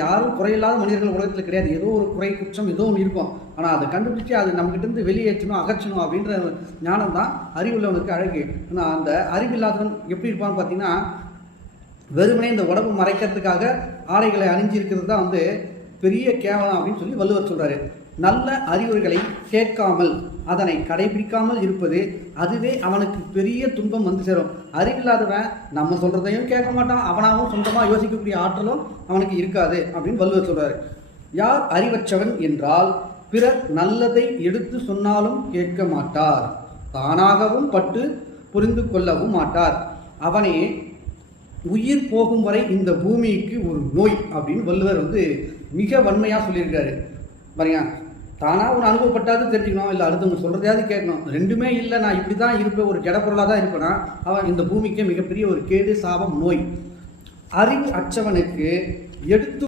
யாரும் குறையில்லாத மனிதர்கள் உலகத்தில் கிடையாது. ஏதோ ஒரு குறை குற்றம் ஏதோ ஒன்று இருக்கும். ஆனால் அதை கண்டுபிடிச்சி அது நம்மகிட்ட இருந்து வெளியேற்றணும், அகற்றணும் அப்படின்ற ஞானம் தான் அறிவுள்ளவனுக்கு அழகு. ஆனால் அந்த அறிவில்லாதவன் எப்படி இருப்பான்னு பார்த்தீங்கன்னா, வெறுமனே இந்த உடம்பு மறைக்கிறதுக்காக ஆடைகளை அணிஞ்சிருக்கிறது தான் பெரிய கேவலம் அப்படின்னு சொல்லி வள்ளுவர் சொல்றாரு. நல்ல அறிவுரைகளை கேட்காமல் அதனை கடைபிடிக்காமல் இருப்பது அதுவே அவனுக்கு பெரிய துன்பம் வந்து சேரும். அறிவில்லாதவன் நம்ம சொல்றதையும் கேட்க மாட்டான், அவனாகவும் சொந்தமாக யோசிக்கக்கூடிய ஆற்றலும் அவனுக்கு இருக்காது அப்படின்னு வள்ளுவர் சொல்றாரு. யார் அறிவற்றவன் என்றால் பிறர் நல்லதை எடுத்து சொன்னாலும் கேட்க மாட்டார், தானாகவும் பட்டு புரிந்து கொள்ளவும் மாட்டார். அவனே உயிர் போகும் வரை இந்த பூமிக்கு ஒரு நோய் அப்படின்னு வள்ளுவர் மிக வன்மையாக சொல்லியிருக்காரு. பாருங்க, தானாக ஒன்று அனுபவப்பட்டாது தெரிஞ்சுக்கணும், இல்லை அடுத்தவங்க சொல்கிறதையாவது கேட்கணும். ரெண்டுமே இல்லை, நான் இப்படி தான் இருப்பேன், ஒரு ஜடப்பொருளாக தான் இருப்பேன்னா அவன் இந்த பூமிக்கு மிகப்பெரிய ஒரு கேடு, சாபம், நோய். அறிவு அற்றவனுக்கு எடுத்து